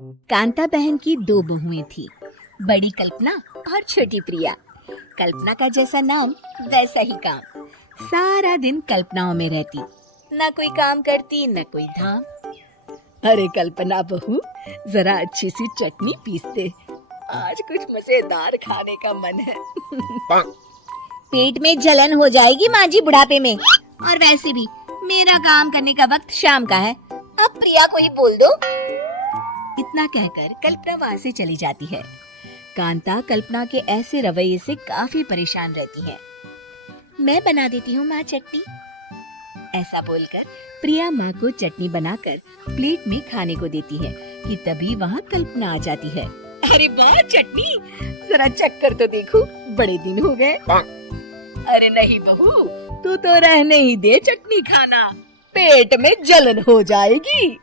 कांता बहन की दो बहुएं थी, बड़ी कल्पना और छोटी प्रिया। कल्पना का जैसा नाम वैसा ही काम। सारा दिन कल्पनाओं में रहती, न कोई काम करती न कोई धाम। अरे कल्पना बहू, जरा अच्छी सी चटनी पीस दे, आज कुछ मजेदार खाने का मन है। पेट में जलन हो जाएगी माँ जी बुढ़ापे में, और वैसे भी मेरा काम करने का वक्त शाम का है, अब प्रिया को ही बोल दो। इतना कहकर कल्पना वहां से चली जाती है। कांता कल्पना के ऐसे रवैये से काफी परेशान रहती है। मैं बना देती हूँ माँ चटनी, ऐसा बोलकर प्रिया माँ को चटनी बनाकर प्लेट में खाने को देती है कि तभी वहाँ कल्पना आ जाती है। अरे वाह चटनी, जरा चख कर तो देखो, बड़े दिन हो गए। अरे नहीं बहू, तू तो रहने ही दे चटनी खाना, पेट में जलन हो जाएगी।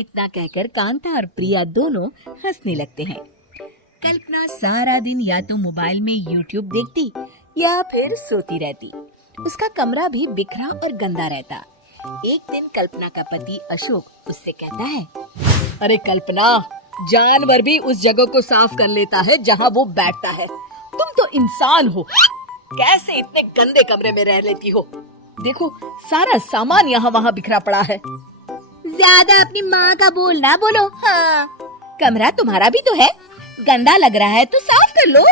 इतना कहकर कांता और प्रिया दोनों हंसने लगते हैं। कल्पना सारा दिन या तो मोबाइल में यूट्यूब देखती या फिर सोती रहती। उसका कमरा भी बिखरा और गंदा रहता। एक दिन कल्पना का पति अशोक उससे कहता है, अरे कल्पना, जानवर भी उस जगह को साफ कर लेता है जहाँ वो बैठता है, तुम तो इंसान हो, कैसे इतने गंदे कमरे में रह लेती हो? देखो सारा सामान यहाँ वहाँ बिखरा पड़ा है। ज्यादा अपनी माँ का बोल ना बोलो। हाँ, कमरा तुम्हारा भी तो है, गंदा लग रहा है तो साफ कर लो।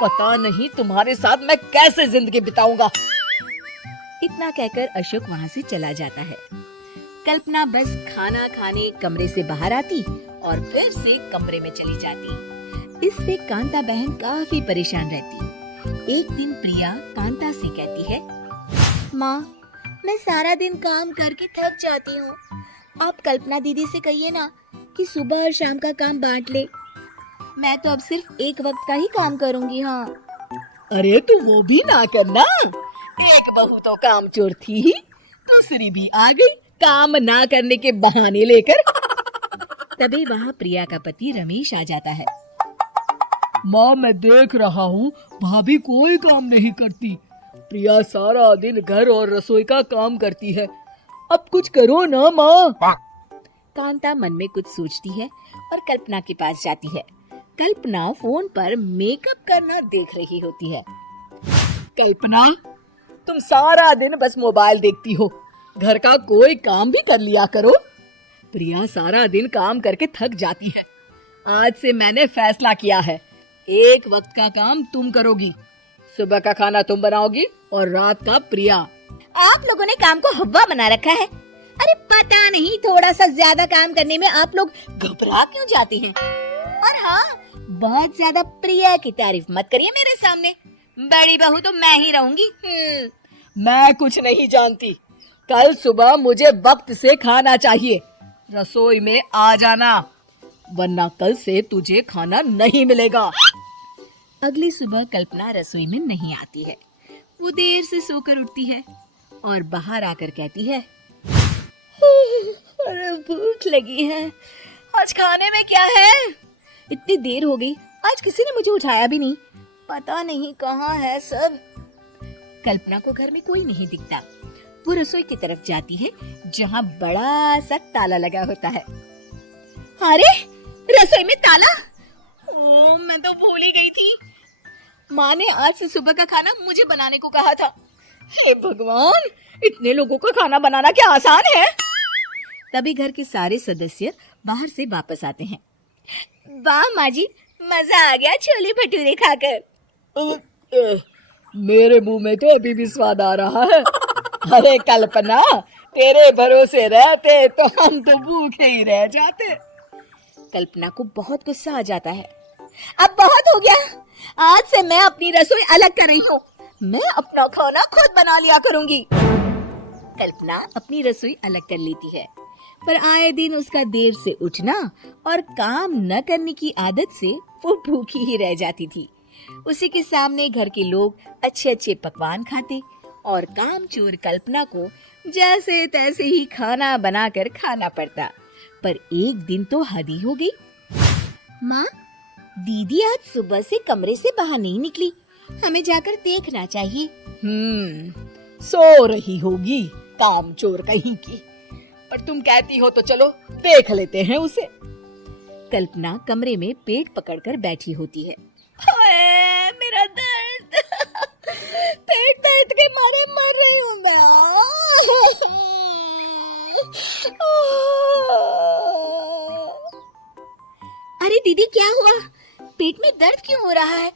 पता नहीं तुम्हारे साथ मैं कैसे जिंदगी बिताऊंगा। इतना कहकर अशोक वहाँ से चला जाता है। कल्पना बस खाना खाने कमरे से बाहर आती और फिर से कमरे में चली जाती। इससे कांता बहन काफी परेशान रहती। एक दिन प्रिया कांता से कहती है, माँ, मैं सारा दिन काम करके थक जाती हूँ, आप कल्पना दीदी से कहिए ना कि सुबह और शाम का काम बांट ले, मैं तो अब सिर्फ एक वक्त का ही काम करूँगी। हाँ। अरे तू वो भी ना करना, एक बहू तो काम चोर थी ही, दूसरी भी आ गई काम ना करने के बहाने लेकर। तभी वहाँ प्रिया का पति रमेश आ जाता है। माँ, मैं देख रहा हूँ भाभी कोई काम नहीं करती, प्रिया सारा दिन घर और रसोई का काम करती है, अब कुछ करो ना माँ। कांता मन में कुछ सोचती है और कल्पना के पास जाती है। कल्पना फोन पर मेकअप करना देख रही होती है। कल्पना, तुम सारा दिन बस मोबाइल देखती हो, घर का कोई काम भी कर लिया करो। प्रिया सारा दिन काम करके थक जाती है, आज से मैंने फैसला किया है, एक वक्त का काम तुम करोगी, सुबह का खाना तुम बनाओगी और रात का प्रिया। आप लोगों ने काम को हव्वा बना रखा है। अरे पता नहीं थोड़ा सा ज्यादा काम करने में आप लोग घबरा क्यों जाती हैं? और हाँ, बहुत ज्यादा प्रिया की तारीफ मत करिए मेरे सामने, बड़ी बहू तो मैं ही रहूंगी। मैं कुछ नहीं जानती, कल सुबह मुझे वक्त से खाना चाहिए, रसोई में आ जाना, वरना कल से तुझे खाना नहीं मिलेगा। अगली सुबह कल्पना रसोई में नहीं आती है। वो देर से सोकर उठती है और बाहर आकर कहती है, अरे भूख लगी है, आज खाने में क्या है? इतनी देर हो गई, आज किसी ने मुझे उठाया भी नहीं, पता नहीं कहाँ है सब। कल्पना को घर में कोई नहीं दिखता। वो रसोई की तरफ जाती है जहाँ बड़ा सा ताला लगा होता है। अरे रसोई में ताला, मैं तो भूल ही गई थी। माँ ने आज से सुबह का खाना मुझे बनाने को कहा था। हे भगवान, इतने लोगों का खाना बनाना क्या आसान है? तभी घर के सारे सदस्य बाहर से वापस आते हैं। वाह माँ जी, मजा आ गया छोले भटूरे खाकर। मेरे मुंह में तो अभी भी स्वाद आ रहा है। अरे कल्पना, तेरे भरोसे रहते तो हम तो भूखे ही रह जाते। कल्पना को बहुत गुस्सा आ जाता है। अब बहुत हो गया, आज से मैं अपनी रसोई अलग कर रही हूँ, मैं अपना खाना खुद बना लिया करूंगी। कल्पना अपनी रसोई अलग कर लेती है, पर आए दिन उसका देर से उठना और काम न करने की आदत से वो भूखी ही रह जाती थी। उसी के सामने घर के लोग अच्छे अच्छे पकवान खाते और कामचोर कल्पना को जैसे तैसे ही खाना बनाकर खाना पड़ता। पर एक दिन तो हद ही हो गई। माँ, दीदी आज सुबह से कमरे से बाहर नहीं निकली, हमें जाकर देखना चाहिए। सो रही होगी, कामचोर कहीं की। पर तुम कहती हो तो चलो देख लेते हैं उसे। कल्पना कमरे में पेट पकड़कर बैठी होती है। हाय, मेरा दर्द पेट दर्द के मारे मर रही हूँ मैं। अरे दीदी, क्या हुआ? पेट में दर्द क्यों हो रहा है?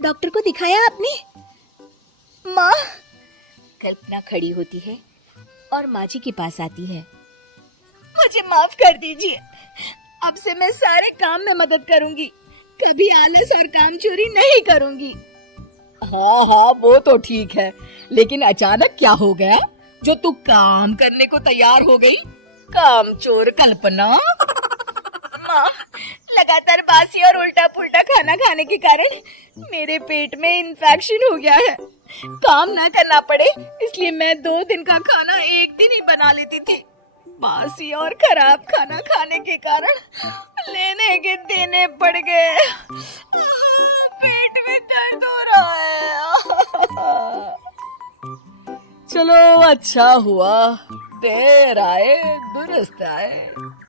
डॉक्टर को दिखाया आपने? माँ। कल्पना खड़ी होती है और माँ जी के पास आती है। मुझे माफ कर दीजिए, अब से मैं सारे काम में मदद करूंगी, कभी आलस और काम चोरी नहीं करूंगी। हाँ हाँ, वो तो ठीक है, लेकिन अचानक क्या हो गया जो तू काम करने को तैयार हो गई? कामचोर कल्पना। माँ, लगातार बासी और उल्टा पुल्टा खाना खाने के कारण मेरे पेट में इन्फेक्शन हो गया है। काम ना करना पड़े इसलिए मैं 2 दिन का खाना एक दिन ही बना लेती थी। बासी और खराब खाना खाने के कारण लेने के देने पड़ गए। पेट में दर्द हो रहा है। चलो अच्छा हुआ, देर आए दुरुस्त आए।